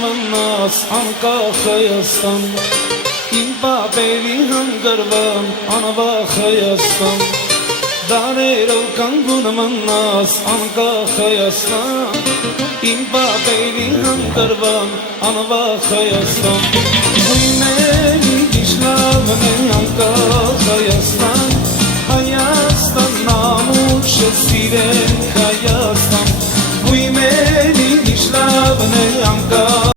մնաս անկախ Հայաստան, իմ պապերի հանգրվան անվախ Հայաստան, դարերով կանգուն մնաս անկախ Հայաստան, իմ պապերի հանգրվան անվախ Հայաստան, գույների գիշլավն է անկախ Հայաստան, Հայաստան նամուշը սիրենք Հայաստան, գույների գիշլավն է անկախ